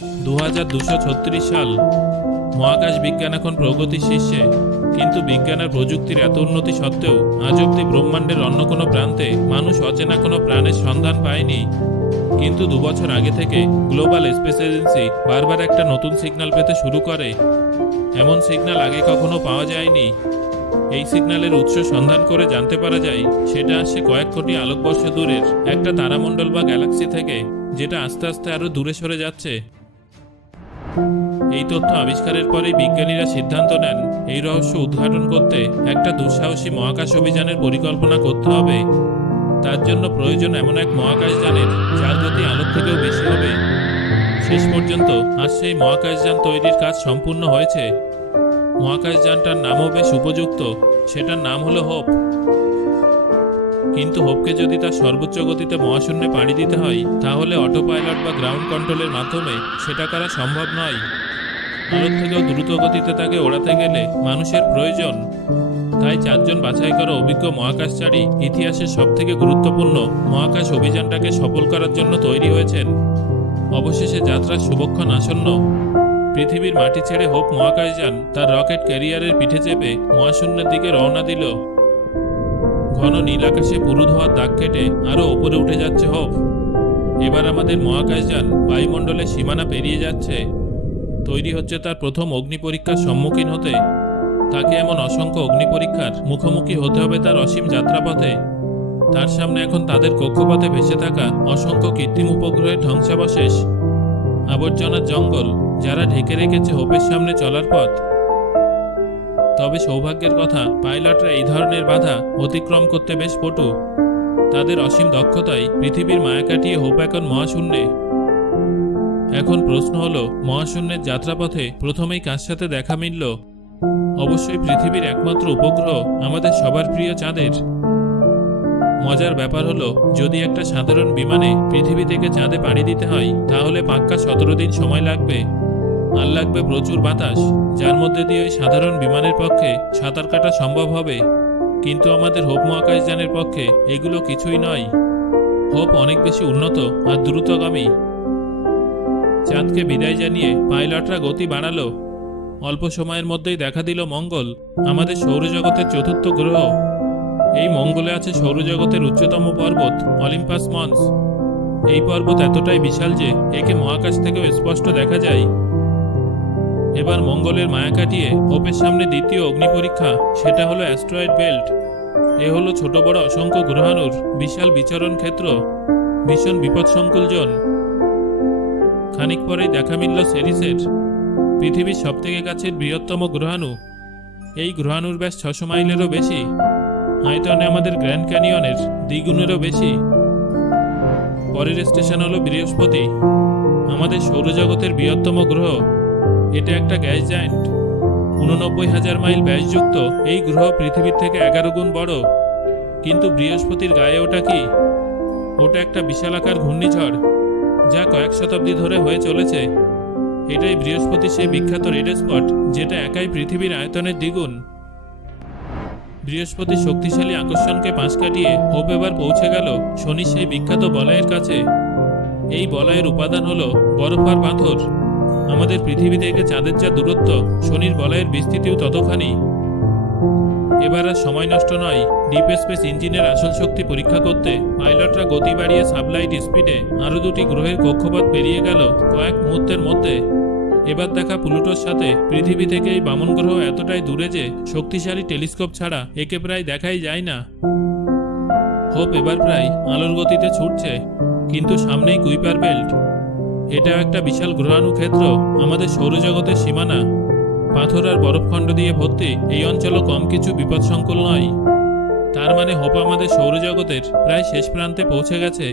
2236 সাল। মহাকাশ বিজ্ঞান এখন প্রগতির শীর্ষে, কিন্তু বিজ্ঞান আর প্রযুক্তির এত উন্নতি সত্ত্বেও আজ অব্দি ব্রহ্মাণ্ডের অন্য কোনো প্রান্তে মানুষ অচেনা কোনো প্রাণের সন্ধান পায়নি। কিন্তু 2 বছর আগে থেকে গ্লোবাল স্পেস এজেন্সি বারবার একটা নতুন সিগন্যাল পেতে শুরু করে। এমন সিগন্যাল আগে কখনো পাওয়া যায়নি। এই সিগন্যালের উৎস সন্ধান করে জানতে পারা যায় সেটা আসছে কয়েক কোটি আলোকবর্ষ দূরের একটা তারামণ্ডল বা গ্যালাক্সি থেকে, যেটা আস্তে আস্তে আরো দূরে সরে যাচ্ছে। এই তথ্য আবিষ্কারের পরেই বিজ্ঞানীরা সিদ্ধান্ত নেন এই রহস্য উদ্ঘাটন করতে একটা দুঃসাহসী মহাকাশ অভিযানের পরিকল্পনা করতে হবে। তার জন্য প্রয়োজন এমন এক মহাকাশযানের যার গতি আলোর থেকেও বেশি হবে। শেষ পর্যন্ত আজ সেই মহাকাশযান তৈরির কাজ সম্পূর্ণ হয়েছে। মহাকাশযানটার নামও বেশ উপযুক্ত, সেটার নাম হলো হোপ। কিন্তু হোপকে যদি তার সর্বোচ্চ গতিতে মহাশূন্যে পাড়ি দিতে হয়, তাহলে অটো পাইলট বা গ্রাউন্ড কন্ট্রোলের মাধ্যমে সেটা করা সম্ভব নয়। আলোর থেকেও দ্রুত গতিতে তাকে ওড়াতে গেলে মানুষের প্রয়োজন। তাই 4 জন বাছাই করা অভিজ্ঞ মহাকাশচারী ইতিহাসের সবথেকে গুরুত্বপূর্ণ মহাকাশ অভিযানটাকে সফল করার জন্য তৈরি হয়েছেন। অবশেষে যাত্রার শুভক্ষণ আসন্ন। পৃথিবীর মাটি ছেড়ে হোপ মহাকাশযান তার রকেট ক্যারিয়ারের পিঠে চেপে মহাশূন্যের দিকে রওনা দিল। ঘন নীল আকাশে পুরু ধোয়ার দাগ কেটে আরো ওপরে উঠে যাচ্ছে হোপ। এবার আমাদের মহাকাশযান বায়ুমণ্ডলের সীমানা পেরিয়ে যাচ্ছে। তৈরি হচ্ছে তার প্রথম অগ্নি পরীক্ষার সম্মুখীন হতে। তাকে এমন অসংখ্য অগ্নি পরীক্ষার মুখোমুখি হতে হবে তার অসীম যাত্রাপথে। তার সামনে এখন তাদের কক্ষপথে ভেসে থাকা অসংখ্য কৃত্রিম উপগ্রহের ধ্বংসাবশেষ, আবর্জনার জঙ্গল, যারা ঢেকে রেখেছে হোপের সামনে চলার পথ। তবে সৌভাগ্যের কথা, পাইলটরা এই ধরনের বাধা অতিক্রম করতে বেশ পটু। তাদের অসীম দক্ষতায় পৃথিবীর মায়া কাটিয়ে হোপ এখন মহাশূন্যে। এখন প্রশ্ন হলো, মহাশূন্যের যাত্রাপথে প্রথমেই কার সাথে দেখা মিলল? অবশ্যই পৃথিবীর একমাত্র উপগ্রহ আমাদের সবার প্রিয় চাঁদের। মজার ব্যাপার হলো, যদি একটা সাধারণ বিমানে পৃথিবী থেকে চাঁদে পাড়ি দিতে হয়, তাহলে পাক্কা 17 দিন সময় লাগবে। আর লাগবে প্রচুর বাতাস, যার মধ্যে দিয়ে ওই সাধারণ বিমানের পক্ষে সাঁতার কাটা সম্ভব হবে। কিন্তু আমাদের হোপ মহাকাশযানের পক্ষে এগুলো কিছুই নয়। হোপ অনেক বেশি উন্নত আর দ্রুতগামী। চাঁদকে বিদায় জানিয়ে পাইলটরা গতি বাড়ালো। অল্প সময়ের মধ্যেই দেখা দিল মঙ্গল, আমাদের সৌরজগতের চতুর্থ গ্রহ। এই মঙ্গলে আছে সৌরজগতের উচ্চতম পর্বত অলিম্পাস মন্স। এই পর্বত এতটাই বিশাল যে একে মহাকাশ থেকেও স্পষ্ট দেখা যায়। এবার মঙ্গলের মায়া কাটিয়ে হোপের সামনে দ্বিতীয় অগ্নি পরীক্ষা, সেটা হলো অ্যাস্ট্রয়েড বেল্ট। এ হলো ছোট বড় অসংখ্য গ্রহাণুর বিশাল বিচরণ ক্ষেত্র, ভীষণ বিপদসংকুল জোন। খানিক পরেই দেখা মিলল সেরিসের, পৃথিবীর সবথেকে কাছের বৃহত্তম গ্রহাণু। এই গ্রহাণুর ব্যাস 600 মাইলেরও বেশি। আয়তনে আমাদের গ্র্যান্ড ক্যানিয়নের দ্বিগুণেরও বেশি। পরের স্টেশন হলো বৃহস্পতি, আমাদের সৌরজগতের বৃহত্তম গ্রহ। এটা একটা গ্যাস জায়ান্ট। 89,000 মাইল ব্যাসযুক্ত এই গ্রহ পৃথিবীর থেকে 11 গুণ বড়। কিন্তু বৃহস্পতির গায়ে ওটা কি? ওটা একটা বিশালাকার ঘূর্ণিঝড়, যা কয়েক শতাব্দী ধরে হয়ে চলেছে। এটাই বৃহস্পতির সেই বিখ্যাত রেড স্পট, যেটা একাই পৃথিবীর আয়তনের দ্বিগুণ। বৃহস্পতির শক্তিশালী আকর্ষণকে পাশ কাটিয়ে হোপ এবার পৌঁছে গেল শনির সেই বিখ্যাত বলয়ের কাছে। এই বলয়ের উপাদান হলো বরফ আর পাথর। আমাদের পৃথিবী থেকে চাঁদের যা দূরত্ব, শনির বলয়ের বিস্তৃতিও ততখানি। এবার আর সময় নষ্ট নয়। ডিপ স্পেস ইঞ্জিনের আসল শক্তি পরীক্ষা করতে পাইলটরা গতি বাড়িয়ে সাবলাইট স্পিডে আরও 2টি গ্রহের কক্ষপথ পেরিয়ে গেল কয়েক মুহূর্তের মধ্যে। এবার দেখা প্লুটোর সাথে পৃথিবী থেকে এই বামন গ্রহ এতটাই দূরে যে শক্তিশালী টেলিস্কোপ ছাড়া একে প্রায় দেখাই যায় না। হোপ এবার প্রায় আলোর গতিতে ছুটছে, কিন্তু সামনেই কুইপার বেল্ট। এটাও একটা বিশাল গ্রহাণু ক্ষেত্র, আমাদের সৌরজগতের সীমানা। পাথর আর বরফখণ্ড দিয়ে ভর্তি এই অঞ্চলও কম কিছু বিপদসংকুল নয়। তার মানে হোপ আমাদের সৌরজগতের প্রায় শেষ প্রান্তে পৌঁছে গেছে।